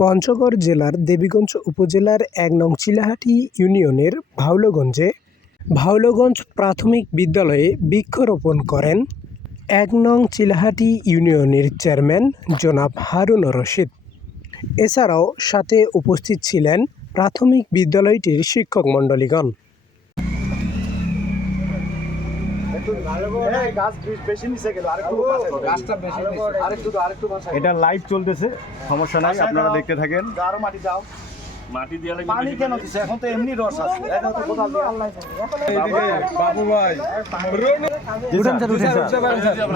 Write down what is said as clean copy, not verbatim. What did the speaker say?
পঞ্চগড় জেলার দেবীগঞ্জ উপজেলার ১ নং চিলাহাটি ইউনিয়নের ভাওলগঞ্জ প্রাথমিক বিদ্যালয়ে বৃক্ষরোপণ করেন ১ নং চিলাহাটি ইউনিয়নের চেয়ারম্যান জনাব হারুনুর রশিদ। এছাড়াও সাথে উপস্থিত ছিলেন প্রাথমিক বিদ্যালয়টির শিক্ষকমণ্ডলীগণ। এটা লাইভ চলতেছে, সমস্যা নাই, আপনারা দেখতে থাকেন। মাটি দিয়ে পানি কেন দিছে? এখন তো এমনি রস আছে। এখন তো কোথাও বাবু ভাই উঠেন স্যার, উঠেন স্যার।